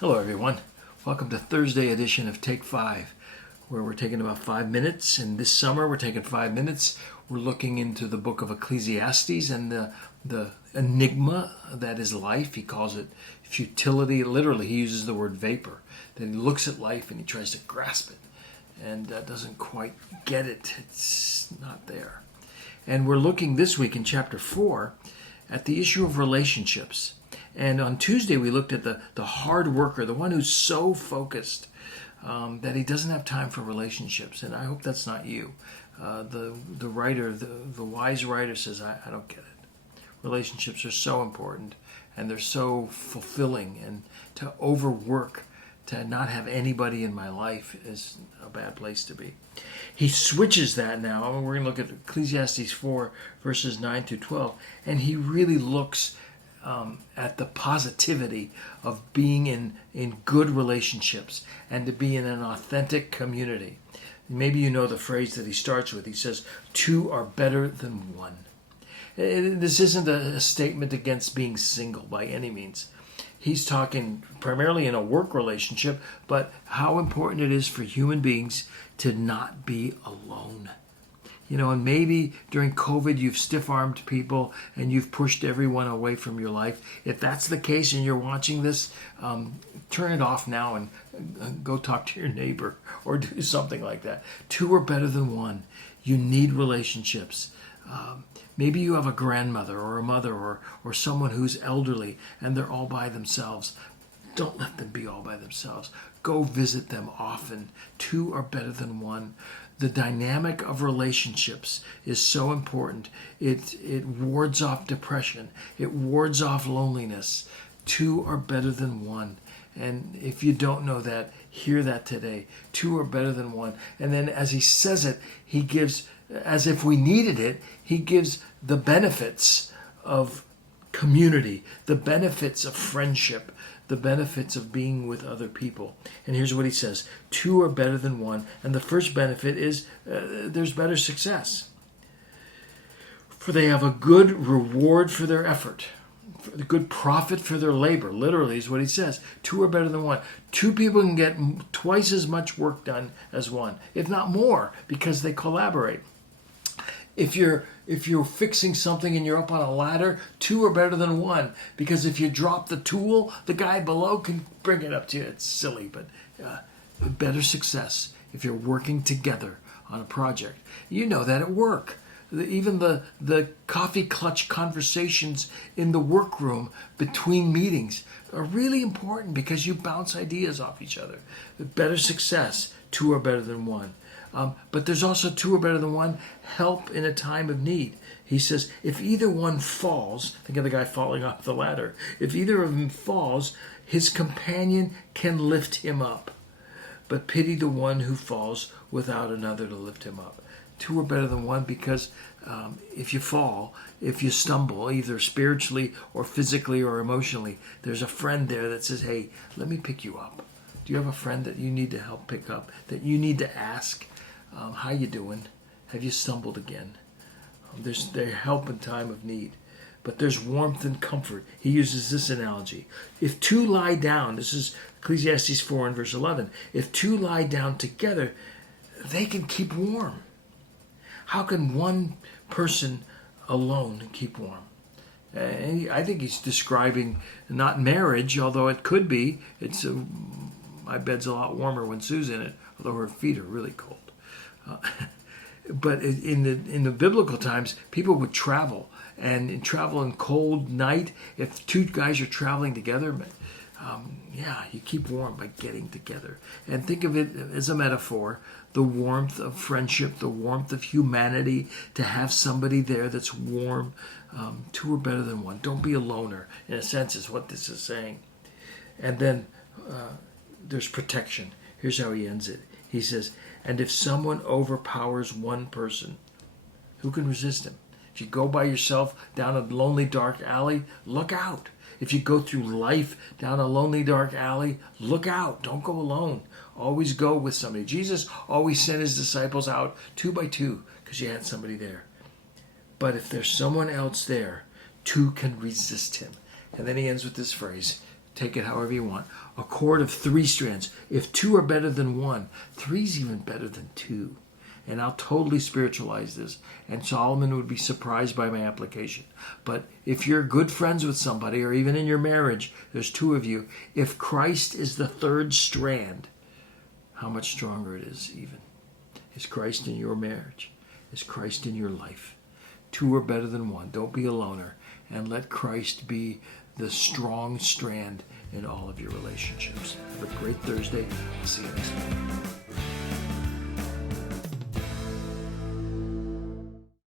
Hello, everyone. Welcome to Thursday edition of Take 5, where we're taking about 5 minutes. And this summer, we're taking 5 minutes. We're looking into the book of Ecclesiastes and the enigma that is life. He calls it futility. Literally, he uses the word vapor. Then he looks at life and he tries to grasp it and doesn't quite get it. It's not there. And we're looking this week in chapter 4 at the issue of relationships. And on Tuesday, we looked at the hard worker, the one who's so focused that he doesn't have time for relationships. And I hope that's not you. The writer, the wise writer says, I don't get it. Relationships are so important and they're so fulfilling. And to overwork, to not have anybody in my life is a bad place to be. He switches that now. We're going to look at Ecclesiastes 4, verses 9 through 12. And he really looks at the positivity of being in good relationships and to be in an authentic community. Maybe you know the phrase that he starts with. He says, 2 are better than 1. This isn't a statement against being single by any means. He's talking primarily in a work relationship, but how important it is for human beings to not be alone. You know, and maybe during COVID you've stiff-armed people and you've pushed everyone away from your life. If that's the case and you're watching this, turn it off now and go talk to your neighbor or do something like that. 2 are better than 1. You need relationships. Maybe you have a grandmother or a mother or someone who's elderly and they're all by themselves. Don't let them be all by themselves. Go visit them often. 2 are better than 1. The dynamic of relationships is so important. It wards off depression. It wards off loneliness. 2 are better than 1. And if you don't know that, hear that today. 2 are better than 1. And then as he says it, he gives, as if we needed it, he gives the benefits of community, the benefits of friendship, the benefits of being with other people. And here's what he says. 2 are better than 1. And the first benefit is there's better success. For they have a good reward for their effort, for the good profit for their labor. Literally is what he says. 2 are better than 1. 2 people can get twice as much work done as 1, if not more, because they collaborate. If you're fixing something and you're up on a ladder, 2 are better than 1, because if you drop the tool, the guy below can bring it up to you. It's silly, but better success if you're working together on a project. You know that at work. Even the coffee clutch conversations in the workroom between meetings are really important because you bounce ideas off each other. Better success, 2 are better than 1. But there's also 2 are better than 1, help in a time of need. He says, if either one falls, think of the guy falling off the ladder. If either of them falls, his companion can lift him up. But pity the one who falls without another to lift him up. 2 are better than 1 because if you fall, if you stumble, either spiritually or physically or emotionally, there's a friend there that says, hey, let me pick you up. Do you have a friend that you need to help pick up, that you need to ask? How you doing? Have you stumbled again? There's help in time of need. But there's warmth and comfort. He uses this analogy. If 2 lie down, this is Ecclesiastes 4 and verse 11. If 2 lie down together, they can keep warm. How can one person alone keep warm? I think he's describing not marriage, although it could be. My bed's a lot warmer when Sue's in it, although her feet are really cold. But in the biblical times, people would travel and travel in cold night. If 2 guys are traveling together, you keep warm by getting together. And think of it as a metaphor, the warmth of friendship, the warmth of humanity, to have somebody there that's warm. 2 are better than 1. Don't be a loner, in a sense, is what this is saying. And then there's protection. Here's how he ends it. He says, and if someone overpowers one person, who can resist him? If you go by yourself down a lonely, dark alley, look out. If you go through life down a lonely, dark alley, look out. Don't go alone. Always go with somebody. Jesus always sent his disciples out 2 by 2 because you had somebody there. But if there's someone else there, 2 can resist him. And then he ends with this phrase, Take it however you want. A cord of 3 strands. If 2 are better than 1, 3 is even better than 2. And I'll totally spiritualize this. And Solomon would be surprised by my application. But if you're good friends with somebody, or even in your marriage, there's 2 of you, if Christ is the 3rd strand, how much stronger it is even. Is Christ in your marriage? Is Christ in your life? 2 are better than 1. Don't be a loner. And let Christ be the strong strand in all of your relationships. Have a great Thursday. I'll see you next time.